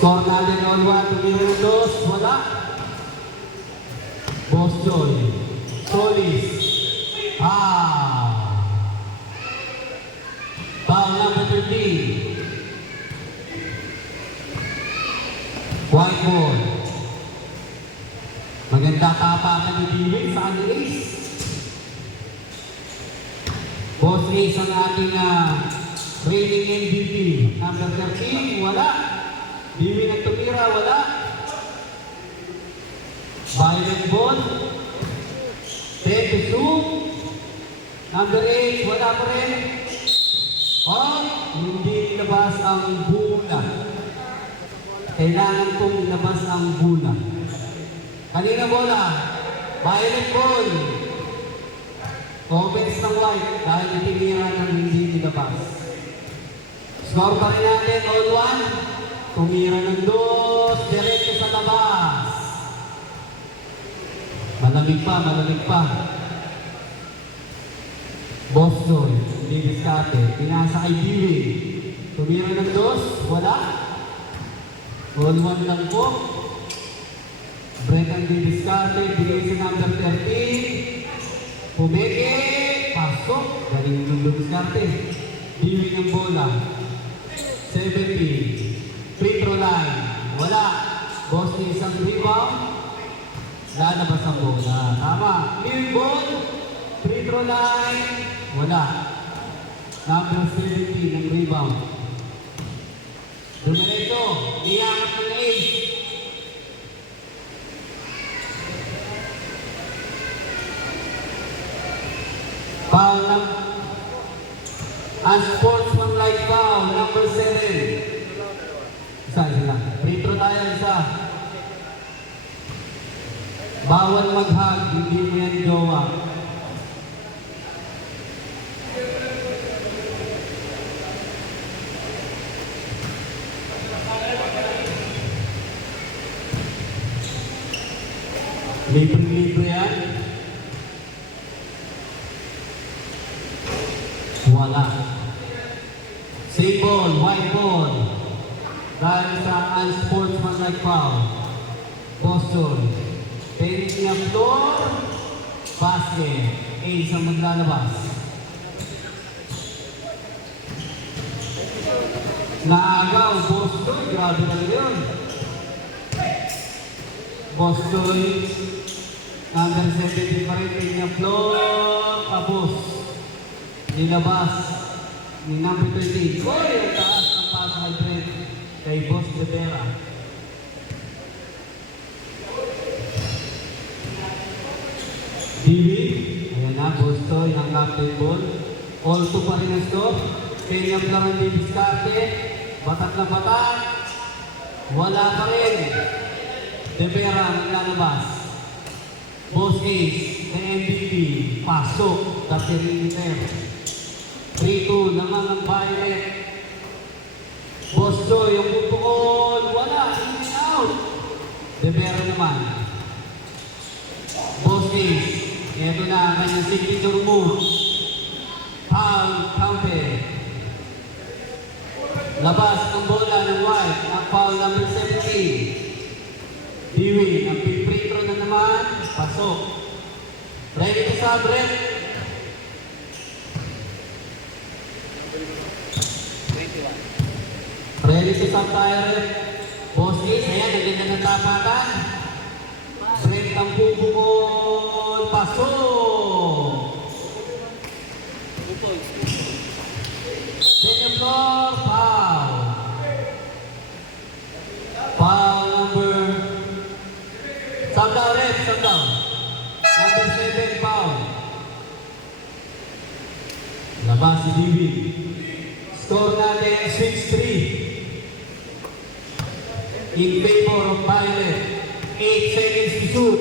Score natin on 1, tumira ng dos, wala. Boss Joy, Solis, foul number 13. White ball. Maganda tapakan ni Biwin sa kanyang ace. Boss Ace ang ating reigning MVP. Number 13, wala. Biwin ang tumira, wala. Violet ball. 10-2. Number 8, wala pa rin. Hindi labas ang bola. Kailangan kong labas ang bola. Kanina bola, violet ball. Offense ng white dahil natiniran ng hindi nilabas. Score pa rin natin, all 1. Tumira ng dos, diretso sa labas. Malamig pa. Boss Joy, hindi diskarte. Pinasa kay Biwin. Tumira ng dos, wala. All 1 lang po. Brett ang didiskarte, bigay sa number 13. Pumeke, pasok. Galing yung didiskarte. Biwin ang bola. 17. Free throw line. Wala. Boss ni isang rebound. Lalabas ang bola. Tama. Clear ball. Free throw line. Wala. Number 17 ang rebound. Dumiretso. Iyangat ng ace. Foul ng unsportsmanlike foul. Number 7. Isa lang. Free throw tayo isa. Bawal mag-hug. Hindi mo yan jowa. Libre-libre yan. Wala. Same ball, white ball. Dahil sa unsportsmanlike foul. Boston. Tennis niya floor. Basket. Ace ang maglalabas. Naagaw, Boston. Grabe na yun. Boston. Number 17 pa rin. Tennis niya floor. Tapos. Nilabas ni number 13. Ang taas ng pasa kay Brent kay Boss Rivera. Bibi, ayan na, Bostoy, ang captain ball. All 2 pa rin ang stop. Kanyang lang ang didiskarte. Batak na batak. Wala pa rin. Rivera ang lalabas. Boss Ace, na MVP. Pasok. 30 meter. 3-2 naman ang Violet. Boss Joy, yung bubukol, wala, in and out. Rivera naman. Boss Ace, eto na ang kanyang signature move. Foul, counted. Labas ang bola ng white, ang foul number 17. Biwin, ang free throw na naman, pasok. Ready to sabrek. Ready to stop tayo rin. Boss Ace, ayan, naganda ng tapatan. Brent ang bubukol. Pasok! Second floor, foul. Foul number... Stop down, red, stop down. Number 7, foul. Labas si Bibi. Score natin 6-3. In favor of Violet. 8 seconds to shoot.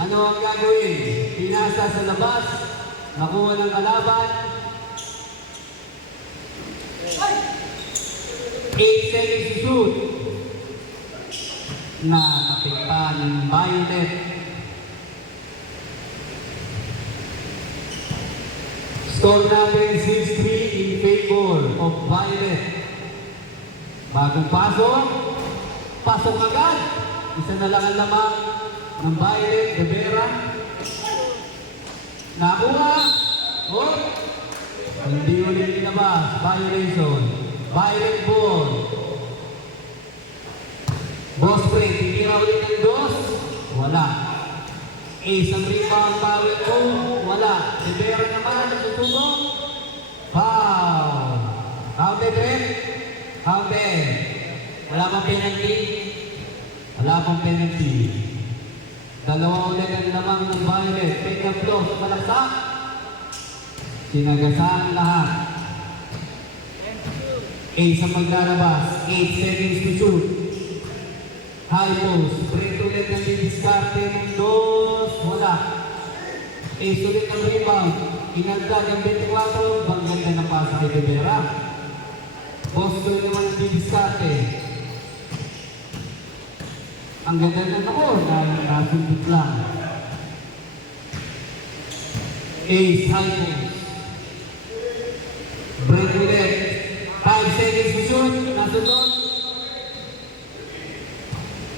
Ano ang gagawin? Pinasa sa labas. Nakuha ng kalaban. 8 seconds to shoot. Nakatikpan ng Violet. Score natin 6-3 in favor of Violet. Bagong pasok. Pasok agad. Isa na lang ang lamang ng Violet Rivera. Nakuha. Oh. Hindi ulit linabas. Violation. Violet ball. Boss Spring, titira ulit ng dos. Wala. Ace ang rebound, Violet ball. Wala. Rivera naman, natutubong. Foul. Counted rin. Counted. Wala pang penalty. Wala pang penalty. Dalawa ulit ang lamang ng Violet. Pick up close. Malaksak. Sinagasaan lahat. Ace ang maglalabas. 8 seconds to shoot. High post. Break ulit ang didiskarte ng dos. Wala. Ace ulit ang rebound. Inagdag ang 24. Bang ganda ng pasa kay Rivera. Boston naman ang didiskarte. Ang ganda na noon. Nasundot lang. Ace high post. Break ulit. 5 seconds to shoot. Nasundot.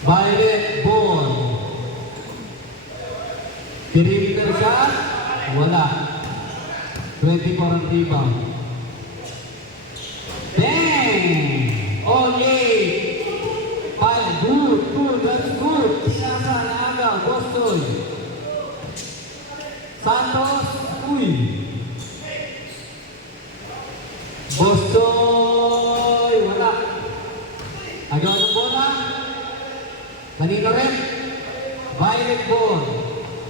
Violet ball. Perimeter shot. Wala. 24 ang rebound. Dang! All 8. 5. Good. Good. That's good. Pinasa na agaw. Boston. Santos. Uy. Boston. Wala. Agaw ng bola. Kanino rin? Violet ball.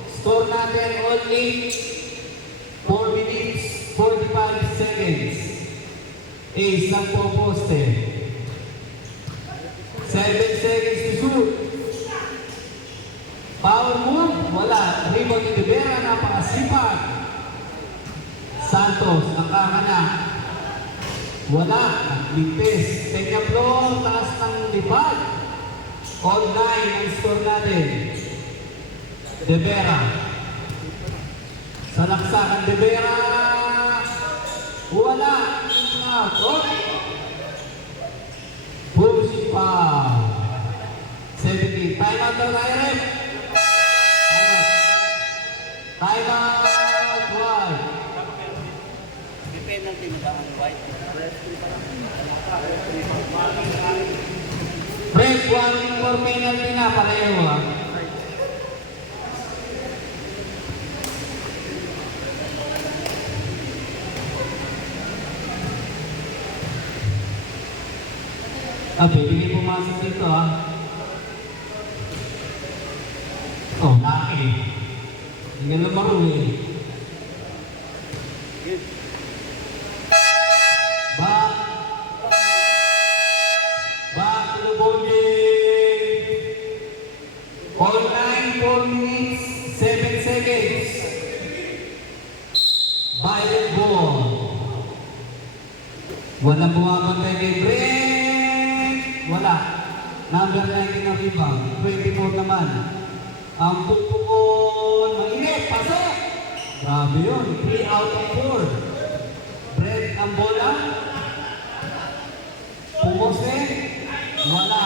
Score natin only 4 minutes, 45 seconds. Ace lang po poste. 7 seconds to shoot. Power move? Wala. Rebound ni Rivera, napakasipag. Santos, nakakana. Wala. Ligpis. Take up low, taas ng lipad. All 9 ang score natin. Rivera. Sa laksakan Rivera. Wala. Oh. Pushing pa. 17. Time out daw tayo rin. Time out. Why? May penalty mo ang white. Break 1 for penalty na pareho ha. Pwede kayo pumasok dito ha. Oh, laki. Hindi nga lumaro eh. Back to the ball game. All 9, 4 minutes, 7 seconds. Violet ball. Walang bumabantay kay Brent. Wala. Number 19 na rebound. 24 naman. Ang pupukon. Mainit. Pasok. Grabe yun. 3 out of 4. Brent ang bola. Pumose. Wala.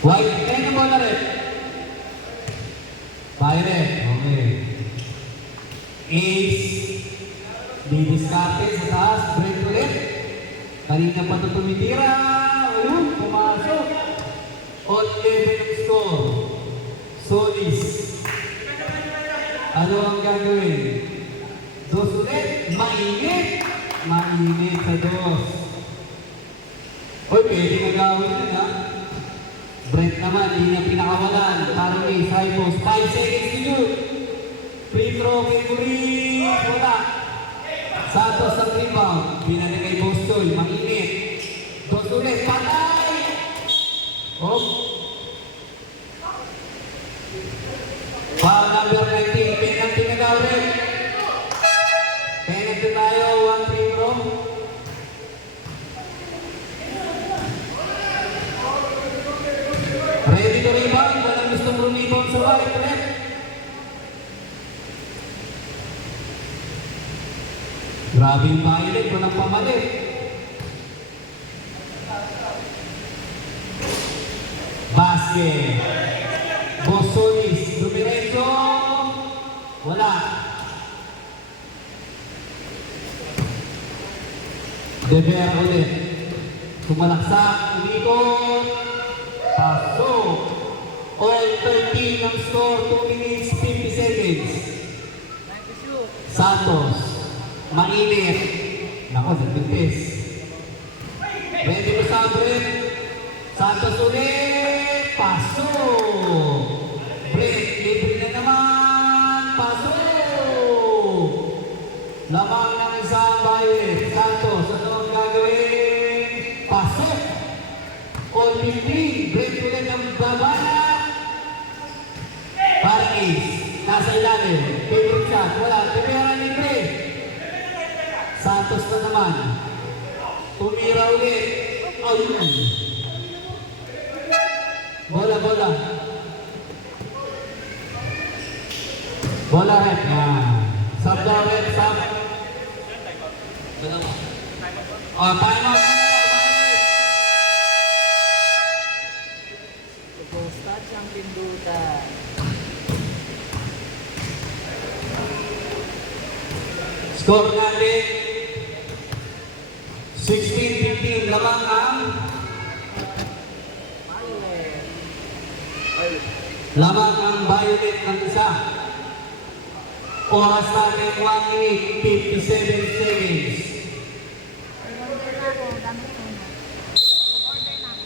White. Kaya ang bola rin. Violet. Okay. Ace. Didiskarte sa taas, break ulit. Kanina pa ito tumitira. Ayun, pumasok. On 11 ang score. Solis. Ano ang gagawin? Dos ulit. Mainit. Mainit sa dos. Uy, pwede nagawin yun ha. Break naman, hindi na pinakawalan. Parang Ace, high post. 5 seconds to shoot. Free throw, favorite. Wala. Santos ang rebound. Pinali kay Boston. Mainit. Dos ulit. Patay! Oh. Foul number 19. Penalty na daw rin. Penalty tayo. 1 free throw. Ready to rebound. Walang gustong rebound sa white. Correct? Grabe yung Violet, walang pamalit. Basket. Bosolis. Dumiretso. Wala. De Vera ulit. Tumalaksak. Umikot. Pasok. All 13 ang score. 2 minutes 50 seconds. Santos. Mainit. Nako, nagpintis. Ready to sabre. Santos ulit. Pasok. Break. Libre na naman. Pasok. Lamang ng isang Violet. Santos, ano ang gagawin? Pasok. All 15. Break ulit ang babala. Para Ace. Nasa ilalim. Favorite shot. Wala. Tibera libre. Santos na naman. Tumira ulit. Ayun. Bola, bola. Bola red. Yan. Sub daw red. Sub. Time out. Start ang pindutan. Score natin 16-15 lamang ang Violet ng isa. Oras natin 1 minute 57 seconds. Order na ako, gamit ko na. Order na ako.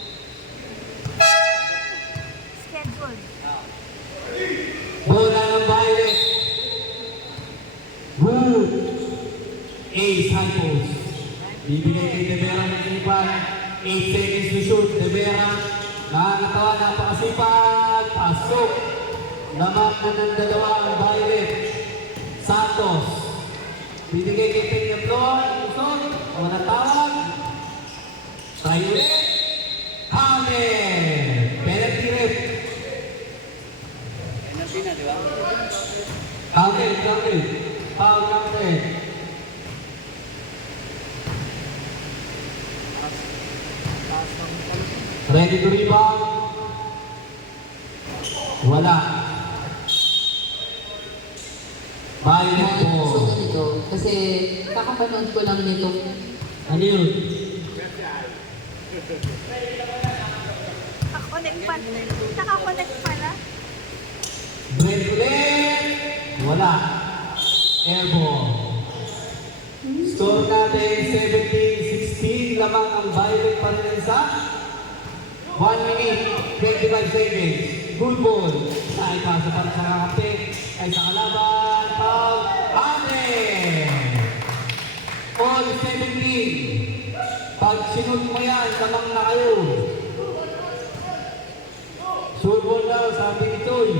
Schedule. Bola ng Violet. Good. Ace high post. Bibigay kay De Vera ng sinipan. 8 seconds to shoot. De Vera. Nakakatawa, napakasipag. Pasok. Lamang na ng dalawa ang Violet. Santos. Binigay kay Peña Flor. Luzon. Wala tawag. Try ulit. Hamel. Penalty rep. Penalty na, di ba? Hamel. Foul natin. Ready to rebound. Wala. Violet Gusto ko ball. nito kasi kakapanood ko lang nito. Ano yun? Nakakonect pa. Nakakonect pala. Break ulit. Wala. Airball. Score natin 17-16. Lamang ang Violet pa rin isa. 1 minute 25 seconds. Good ball. Sa ipasa para sa kakapit. Ay sa kalaban. Foul. Amen. All 17. Pag sinunod mo yan, lamang na kayo. Sure ball daw, sabi ni Toy.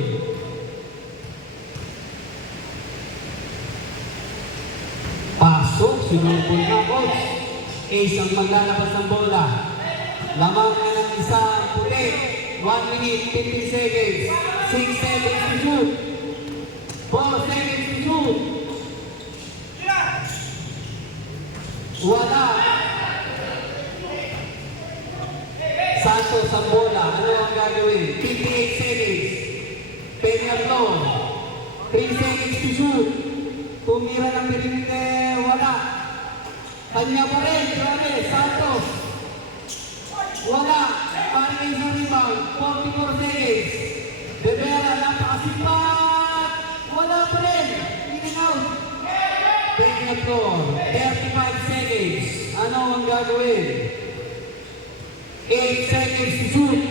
Pasok, sinulpon na, coach. Ace ang maglalabas ng bola. Lamang na ng isang puti. 1 minute, 50 seconds. 6 seconds to shoot. 4 seconds to shoot. Wala. Santos ang bola. Ano ang gagawin? 58 seconds. Peña Flor. 3 seconds to shoot. Tumira ng perimeter, wala. Kanya pa rin, grabe, Santos. Wala. Parang isang rebound, 44 seconds. De Vera, napakasipat. Wala pa rin. In and out. Peña Flor, 35 seconds. Ano ang gagawin? 8 seconds to shoot.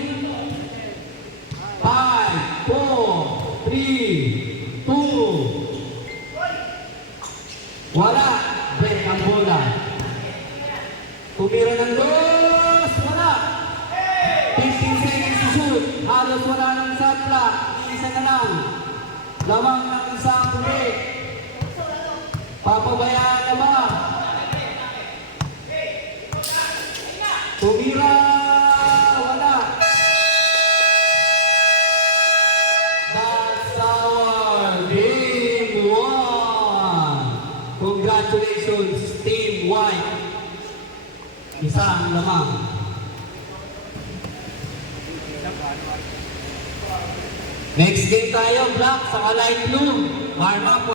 5, 4, 3, 2, wala. Break ang bola. Tumira ng dos. Wala. 15 seconds to shoot. Halos wala ng satla. Isa na lang. Lamang ng isang break. Papabayaan na ba? Tumira. Wala. That's our game 1. Congratulations, Team White. Isang lamang. Next game tayo, black, saka light blue. Warm up.